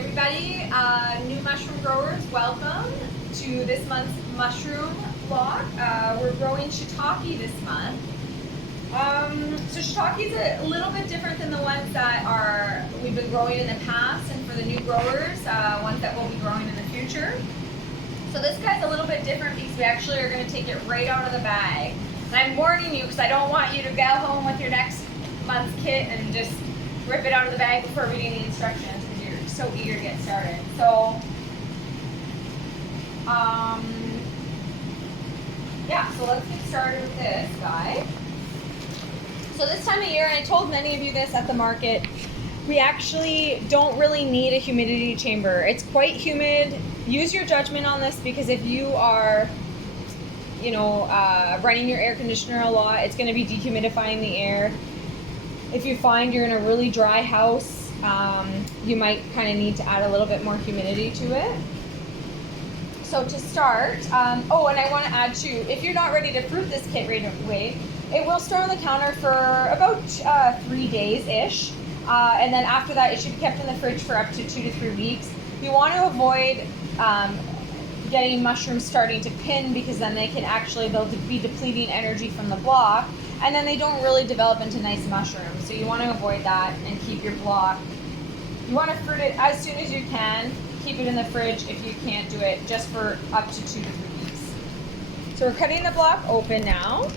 everybody, new mushroom growers, welcome to this month's mushroom vlog. We're growing shiitake this month. So shiitake is a little bit different than the ones that we've been growing in the past, and for the new growers, ones that we'll be growing in the future. So this guy's a little bit different because we actually are going to take it right out of the bag. And I'm warning you because I don't want you to go home with your next month's kit and just rip it out of the bag before reading the instructions because you're so eager to get started. So, yeah, so let's get started with this guy. So this time of year, and I told many of you this at the market, we actually don't really need a humidity chamber. It's quite humid. Use your judgment on this because if you are, running your air conditioner a lot, it's going to be dehumidifying the air. If you find you're in a really dry house, you might kind of need to add a little bit more humidity to it. So to start, and I want to add too, if you're not ready to fruit this kit right away, it will store on the counter for about 3 days-ish. And then after that, it should be kept in the fridge for up to 2 to 3 weeks. You want to avoid getting mushrooms starting to pin because then they'll be depleting energy from the block, and then they don't really develop into nice mushrooms. So you want to avoid that and keep your block. You want to fruit it as soon as you can. Keep it in the fridge if you can't do it, just for up to 2 to 3 weeks. So we're cutting the block open now.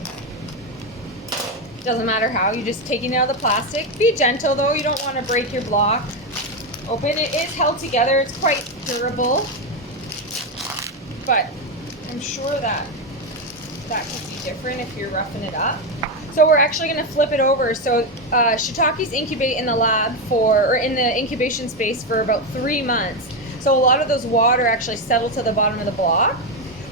Doesn't matter how, you're just taking it out of the plastic. Be gentle though, you don't want to break your block open. It is held together, it's quite durable, but I'm sure that could be different if you're roughing it up. So we're actually going to flip it over. So shiitakes incubate in the lab in the incubation space for about 3 months. So a lot of those water actually settle to the bottom of the block,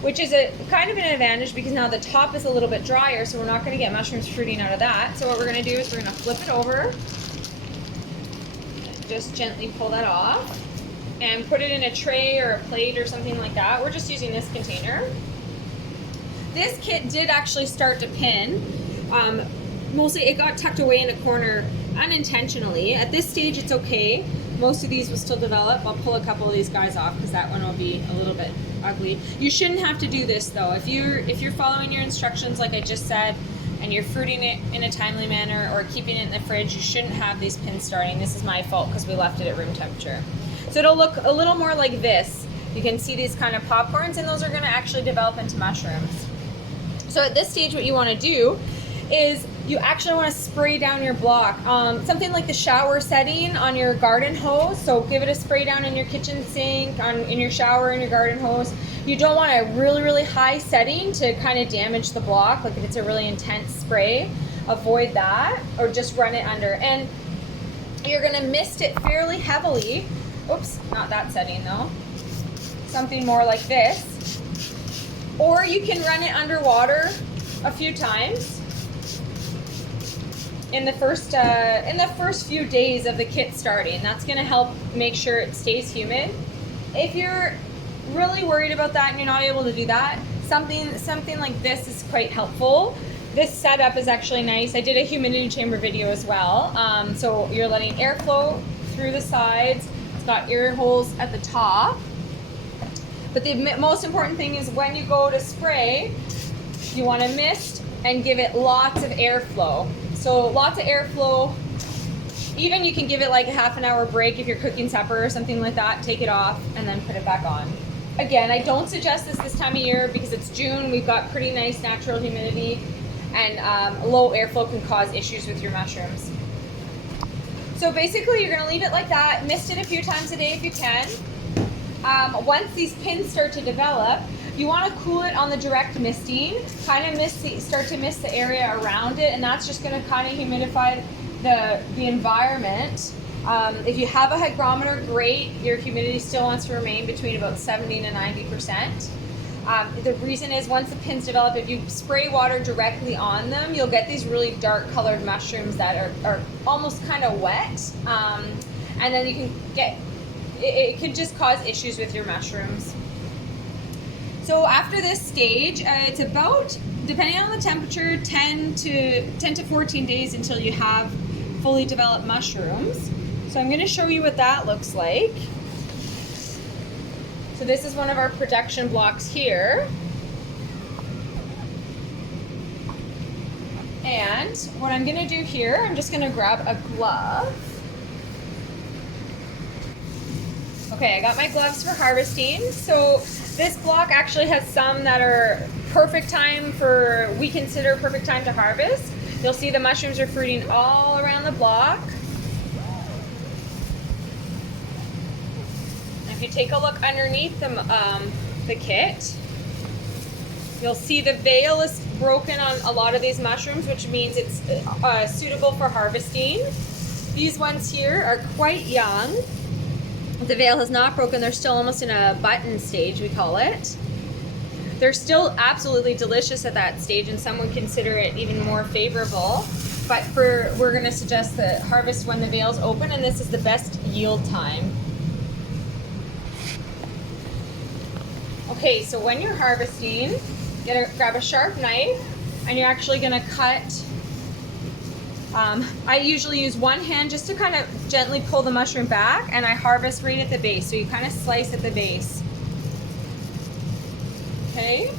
which is a kind of an advantage because now the top is a little bit drier, so we're not going to get mushrooms fruiting out of that. So what we're going to do is we're going to flip it over, just gently pull that off, and put it in a tray or a plate or something like that. We're just using this container. This kit did actually start to pin. Mostly it got tucked away in a corner unintentionally. At this stage it's okay. Most of these will still develop. I'll pull a couple of these guys off because that one will be a little bit ugly. You shouldn't have to do this though. If you're following your instructions like I just said, and you're fruiting it in a timely manner or keeping it in the fridge, you shouldn't have these pins starting. This is my fault because we left it at room temperature. So it'll look a little more like this. You can see these kind of popcorns, and those are going to actually develop into mushrooms. So at this stage what you want to do is you actually want to spray down your block. Something like the shower setting on your garden hose. So give it a spray down in your kitchen sink, in your shower, in your garden hose. You don't want a really, really high setting to kind of damage the block. Like if it's a really intense spray, avoid that, or just run it under. And you're going to mist it fairly heavily. Oops, not that setting though. Something more like this. Or you can run it underwater a few times in the first few days of the kit starting. That's going to help make sure it stays humid. If you're really worried about that and you're not able to do that, something like this is quite helpful. This setup is actually nice. I did a humidity chamber video as well. So you're letting airflow through the sides. It's got ear holes at the top. But the most important thing is when you go to spray, you want to mist and give it lots of airflow. So lots of airflow. Even you can give it like a half an hour break if you're cooking supper or something like that. Take it off and then put it back on. Again, I don't suggest this time of year because it's June. We've got pretty nice natural humidity, and low airflow can cause issues with your mushrooms. So basically you're going to leave it like that. Mist it a few times a day if you can. Once these pins start to develop, you want to cool it on the direct misting, kind of start to mist the area around it, and that's just going to kind of humidify the environment. If you have a hygrometer, great. Your humidity still wants to remain between about 70 to 90%. The reason is once the pins develop, if you spray water directly on them, you'll get these really dark colored mushrooms that are almost kind of wet, and then you can get it could just cause issues with your mushrooms. So after this stage, it's about, depending on the temperature, 10 to 14 days until you have fully developed mushrooms. So I'm going to show you what that looks like. So this is one of our protection blocks here. And what I'm gonna do here, I'm just gonna grab a glove. Okay, I got my gloves for harvesting. So this block actually has some that are we consider perfect time to harvest. You'll see the mushrooms are fruiting all around the block. If you take a look underneath the kit, you'll see the veil is broken on a lot of these mushrooms, which means it's suitable for harvesting. These ones here are quite young. The veil has not broken. They're still almost in a button stage, we call it. They're still absolutely delicious at that stage, and some would consider it even more favorable. But we're going to suggest that harvest when the veil's open, and this is the best yield time. Okay, so when you're harvesting, grab a sharp knife, and you're actually going to cut. I usually use one hand just to kind of gently pull the mushroom back, and I harvest right at the base. So you kind of slice at the base. Okay.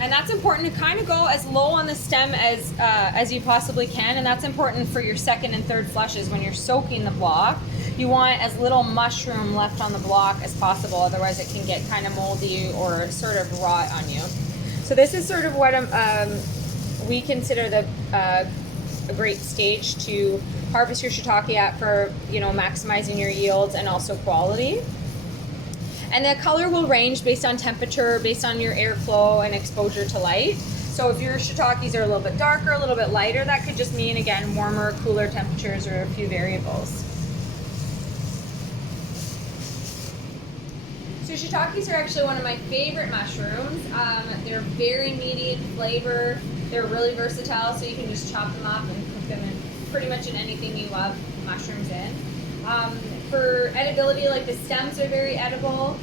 And that's important to kind of go as low on the stem as you possibly can, and that's important for your second and third flushes when you're soaking the block. You want as little mushroom left on the block as possible, otherwise it can get kind of moldy or sort of rot on you. So this is sort of what we consider a great stage to harvest your shiitake at for, maximizing your yields and also quality. And the color will range based on temperature, based on your airflow and exposure to light. So if your shiitakes are a little bit darker, a little bit lighter, that could just mean, again, warmer, cooler temperatures or a few variables. So shiitakes are actually one of my favorite mushrooms. They're very meaty in flavor. They're really versatile, so you can just chop them up and cook them in pretty much in anything you love mushrooms in. For edibility, like the stems are very edible.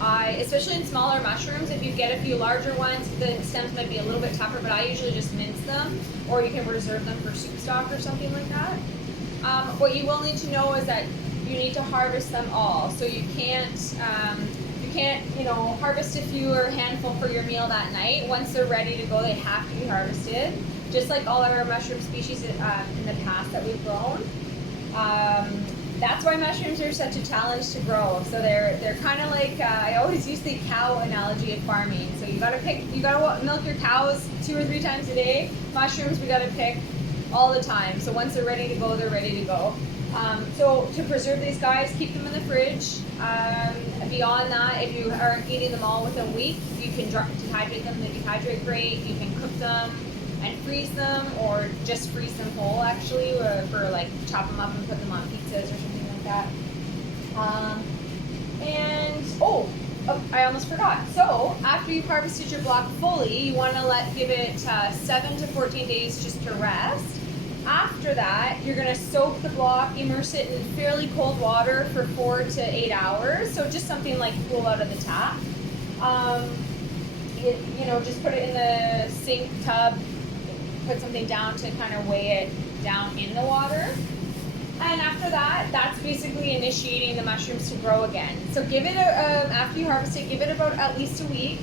Especially in smaller mushrooms, if you get a few larger ones, the stems might be a little bit tougher, but I usually just mince them, or you can reserve them for soup stock or something like that. What you will need to know is that you need to harvest them all. So you can't harvest a few or a handful for your meal that night. Once they're ready to go, they have to be harvested, just like all of our mushroom species in the past that we've grown. That's why mushrooms are such a challenge to grow. So they're kind of like, I always use the cow analogy of farming. So you gotta milk your cows 2 or 3 times a day. Mushrooms we gotta pick all the time. So once they're ready to go, they're ready to go. So to preserve these guys, keep them in the fridge. Beyond that, if you aren't eating them all within a week, you can dehydrate them. They dehydrate great. You can cook them and freeze them, or just freeze them whole actually, for like chop them up and put them on pizzas or something like that. I almost forgot. So after you've harvested your block fully, you want to give it 7 to 14 days just to rest. After that, you're going to soak the block, immerse it in fairly cold water for 4 to 8 hours. So just something like cool out of the tap. Just put it in the sink tub, put something down to kind of weigh it down in the water. And after that, that's basically initiating the mushrooms to grow again. So give it, after you harvest it, give it about at least a week.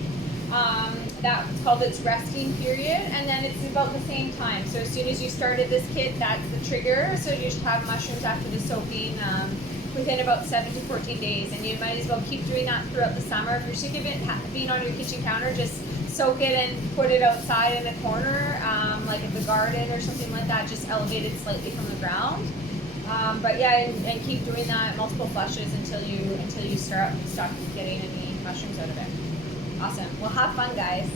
That's called its resting period, and then it's about the same time. So as soon as you started this kit, that's the trigger. So you should have mushrooms after the soaking within about 7 to 14 days. And you might as well keep doing that throughout the summer. If you're sick of it being on your kitchen counter, just soak it and put it outside in a corner, like in the garden or something like that, just elevate it slightly from the ground. And keep doing that multiple flushes until you stop getting any mushrooms out of it. Awesome. Well, have fun, guys.